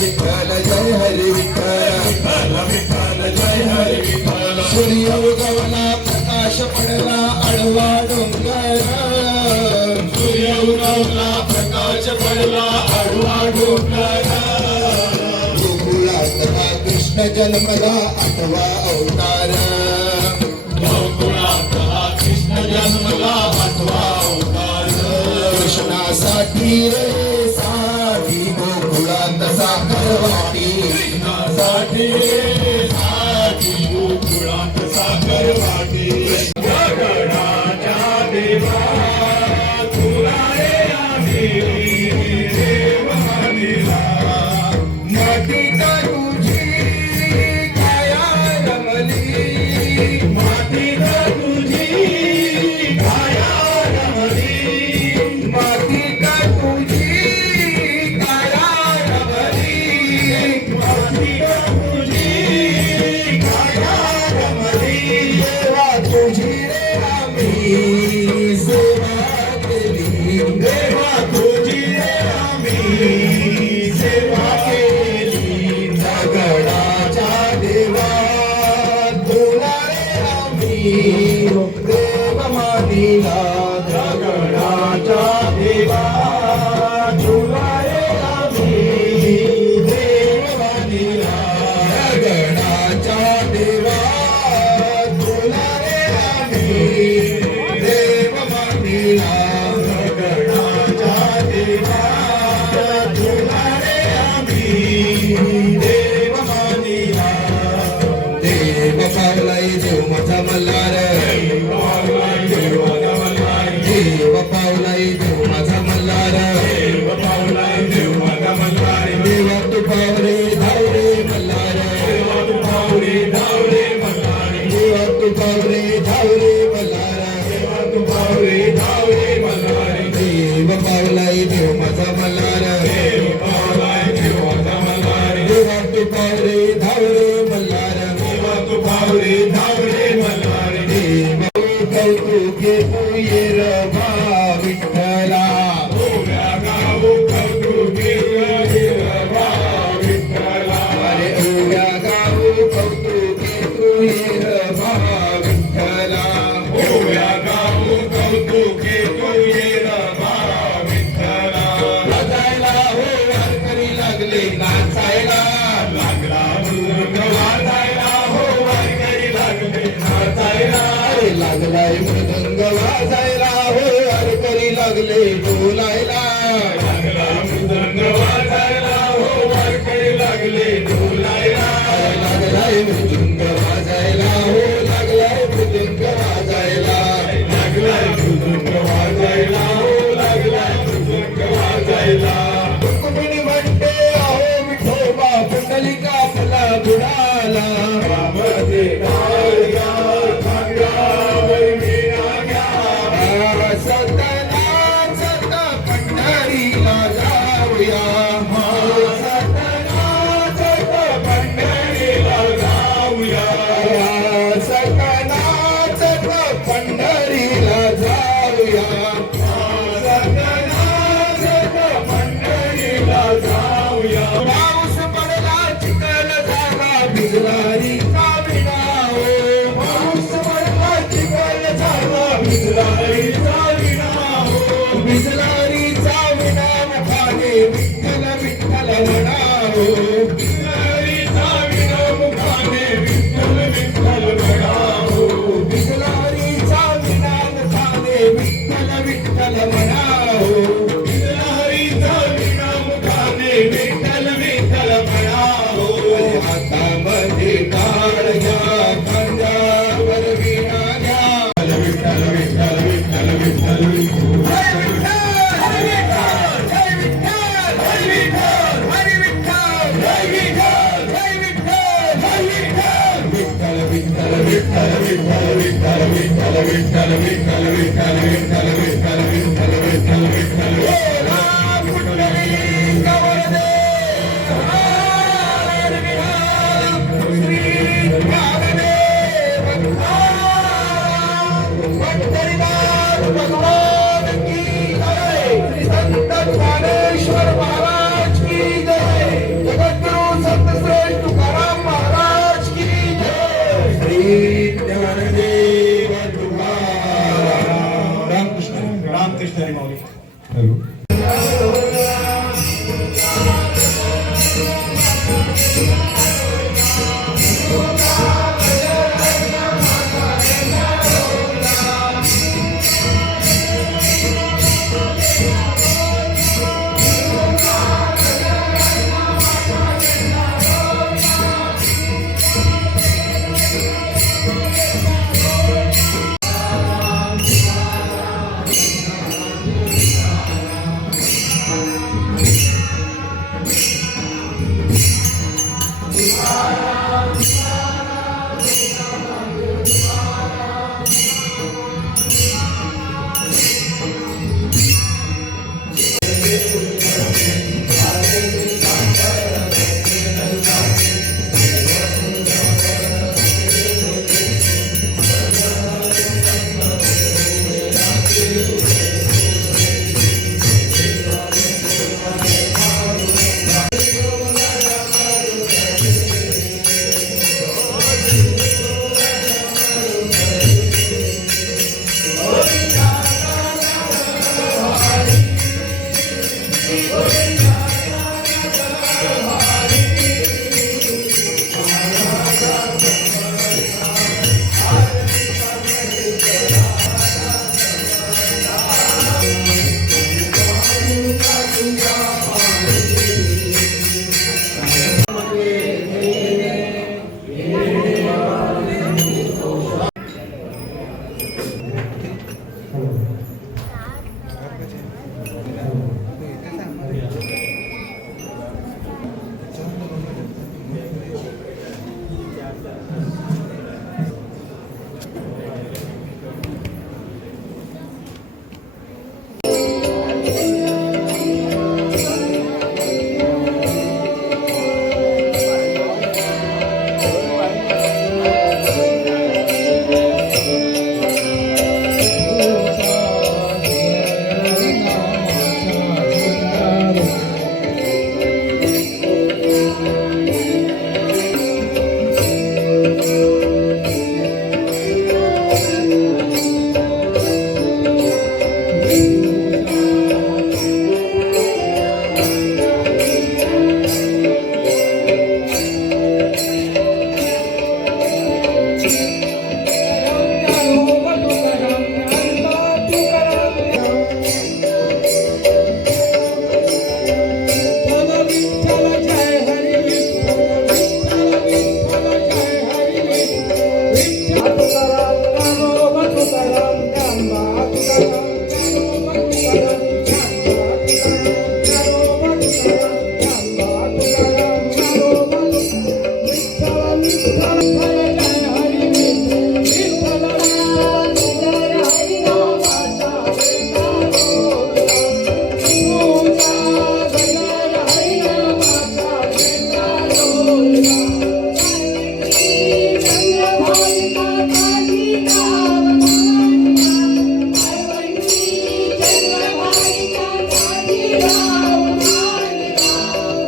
विठ्ठल जय हरी विठ्ठल विठ्ठल जय हरी विठ्ठल सूर्य उगवला प्रकाश पडला आडवा डोंगर सूर्य उगवला प्रकाश पडला आडवा डोंगर गोकुळात हा कृष्ण जन्मला आठवा अवतार गोकुळात हा कृष्ण जन्मला आठवा अवतार कृष्णासाठी रे साठी गोकुळात साखर वाटी कृष्णासाठी रे साठी गोकुळात साखर वाटी गगनाच्या देवा तुला रे आम्ही देव मानिला माती का तुझी काया रमली माती का तुझी काया रमली माती का तुझी काया रमली माती का तुझी काया रमली देवा तुझी रे आम्ही सेवा केली देवा तुझी रे आम्ही सेवा केली दगडाच्या देवा तुला रे आम्ही देव मानिला दगडाच्या देवा तुला रे आम्ही देव मानिला दगडाच्या देवा तुला रे आम्ही देव मानिला दगडाच्या देवा तुला रे आम्ही देव मानिला देव पावलाई देव माझा मल्हार देव पावलाई देव माझा मल्हार देव पावलाई देव माझा मल्हार देवा तू पावरे धावरे मल्हार देवा तू पावरे धावरे मल्हार देवा तू पावरे धावरे मल्हार देवा तू पावरे धावरे मल्हार देव पावलाई देव माझा मल्हार देव पावलाई देव माझा मल्हार देवा तू पावरे धावरे मल्हार देवा तू पावरे धावरे मल्हार देव कौतुके तू ये रभा विठ्ठला ओव्या गाऊ कौतुके तू ये रभा विठ्ठला अरे ओव्या गाऊ कौतुके तू ये रभा विठ्ठला ओव्या गाऊ कौतुके तू ये रभा विठ्ठला नाचायला हो वारकरी लागले नाचायला लागला मृदंग वाजायला हो वारकरी लागले नाचायला लागलाय मृदंग वाजायला हो वारकरी लागले डोलायला लागला मृदंग वाजायला हो वारकरी लागले डोलायला लागलाय मृदंग वाजायला हो लागलाय मृदंग वाजायला लागलाय मृदंग वाजायला हो लागलाय मृदंग वाजायला कुणी म्हणते अहो विठोबा पुंडलिका आपला बुडाला रामदे नारया पाऊस पडला चिखल झाला भिजलारी काविना हो पाऊस पडला चिखल झाला भिजलारी काविना हो भिजलारी चाविना मुखाने विठ्ठल विठ्ठल म्हणा हो भिजलारी चाविना मुखाने विठ्ठल विठ्ठल म्हणा हो भिजलारी चाविना मुखाने विठ्ठल विठ्ठल म्हणा हो भिजलारी चाविना मुखाने विठ्ठल विठ्ठल म्हणा हो हातामध्ये टाळ घ्या खांद्यावर विणा घ्या विठ्ठल विठ्ठल विठ्ठल विठ्ठल विठ्ठल हरी विठ्ठल हरी विठ्ठल हरी विठ्ठल हरी विठ्ठल हरी विठ्ठल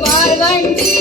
वाळवंटी